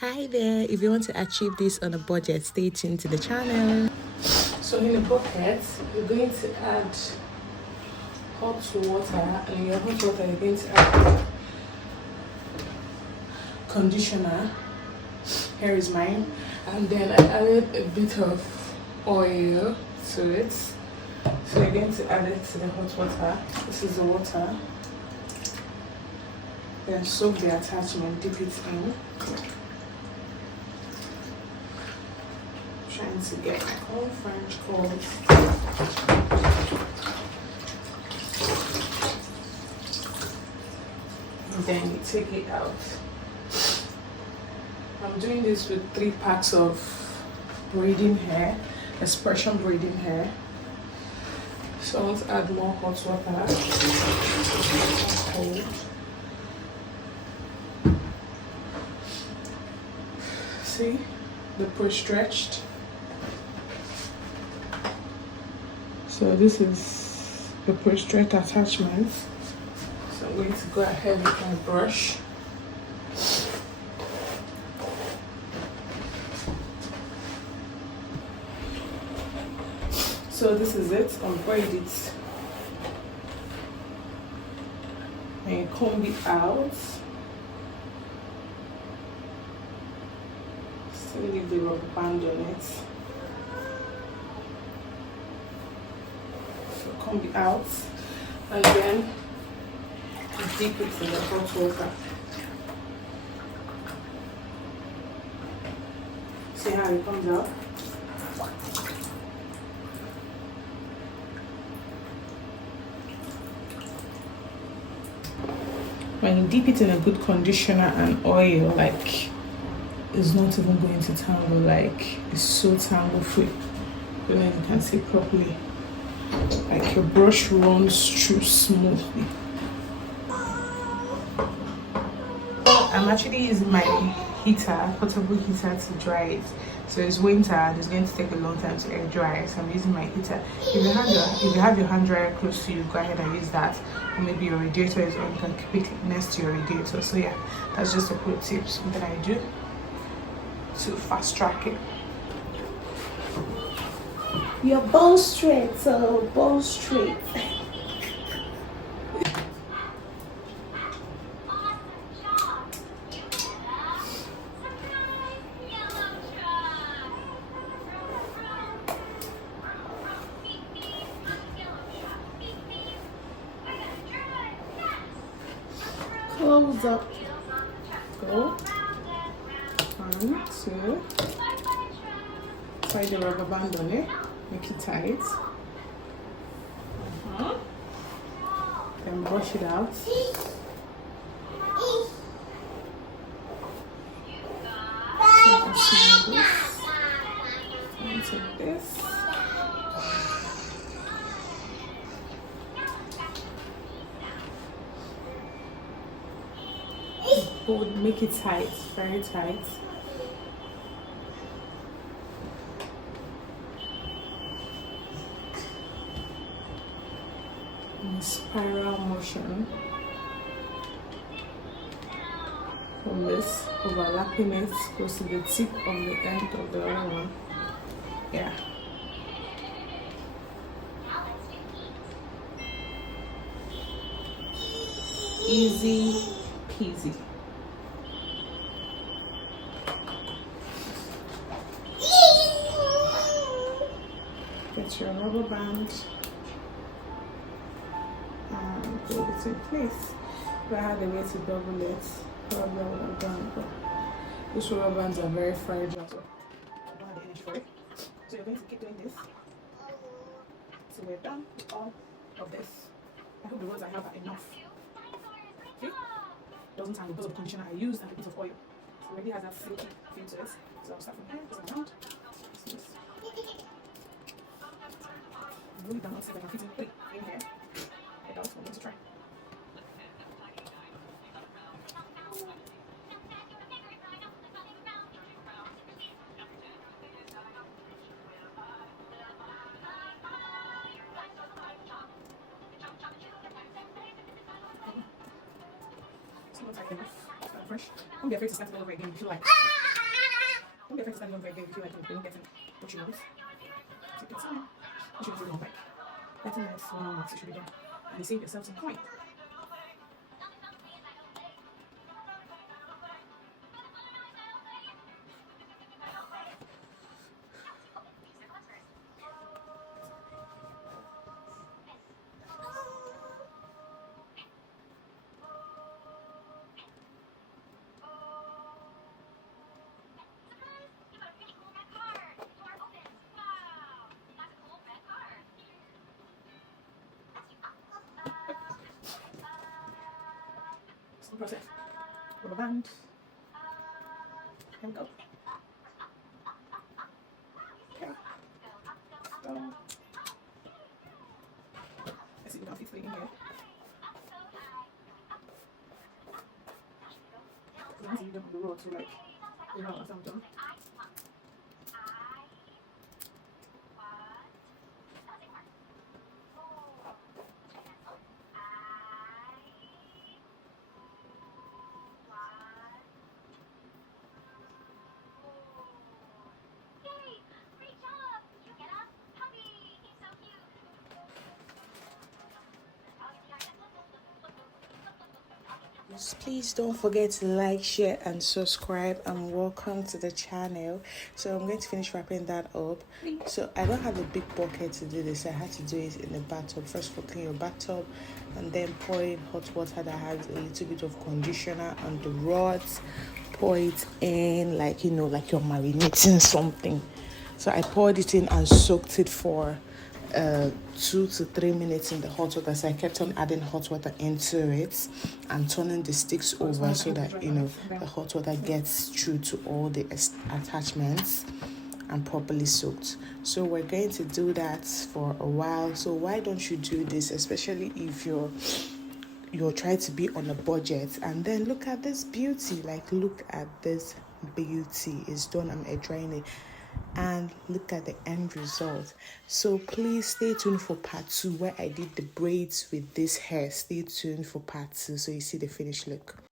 Hi there, if you want to achieve this on a budget, stay tuned to the channel. So in the bucket, you're going to add hot water, and in your hot water you're going to add conditioner. Here is mine. And then I added a bit of oil to it. So you're going to add it to the hot water. This is the water. Then soak the attachment, dip it in. Trying to get my own French calls. And then you take it out. I'm doing this with 3 packs of braiding hair, Xpression braiding hair. So I want to add more hot water. Cold. See, the pre-stretched. So this is the pre-stretched attachment. So I'm going to go ahead with my brush. So this is it. I'll braid it and comb it out. Still leave the rubber band on it. So comb it out and then dip it in the hot water. See how it comes out? When you dip it in a good conditioner and oil, like, it's not even going to tangle, like, it's so tangle free. Then you can see properly, like your brush runs through smoothly. I'm actually using my heater, portable heater, to dry it. So it's winter and it's going to take a long time to air dry, so I'm using my heater. If you have your hand dryer close to you, go ahead and use that. Or maybe your radiator is on, you can keep it next to your radiator. So yeah, that's just a pro tip that I do to fast track it. Your bone straight, so bone straight. Close up. Go. 1, 2. Tie the rubber band on it. Make it tight. Then brush it out. Take this. Hold, make it tight, very tight. In spiral motion from this, overlapping it close to the tip of the end of the other one. Yeah. Easy peasy. Get your rubber band and put it in place. If I had a way to double it, probably I would have done it, but these rubber bands are very fragile, so I don't have the energy for it. So you're going to keep doing this. So we're done with all of this. I hope the rods I have are enough. See? Doesn't tangle because of the conditioner I used and a bit of oil. So it already has that silky feel to it. So I'll start from here, turn around. Really don't see if I can fit in 3 in here. It does, I'm going to try. It's not tight enough. fresh. Don't be afraid to start it all over again if you like. Don't be afraid to start it over again if you like you're not getting what you want. Take your time. You should do it like 30 minutes, 1 hour max, you should be done. And you save yourself some coin. Process. Rubber band. Here we go. Okay. So, let's see if we can fit it in here. Once you jump on the road, so like, you know what I'm done. Please don't forget to like, share and subscribe, and welcome to the channel. So I'm going to finish wrapping that up. So I don't have a big bucket to do this. I had to do it in the bathtub. First of all, clean your bathtub and then pour in hot water that has a little bit of conditioner on the rods. Pour it in like, you know, like you're marinating something. So I poured it in and soaked it for 2 to 3 minutes in the hot water. So I kept on adding hot water into it and turning the sticks over so that, you know, the hot water gets through to all the attachments and properly soaked. So we're going to do that for a while. So why don't you do this, especially if you're trying to be on a budget? And then look at this beauty. Like, look at this beauty. It's done. I'm air drying it. And look at the end result. So please stay tuned for part 2 where I did the braids with this hair. Stay tuned for part 2 so you see the finished look.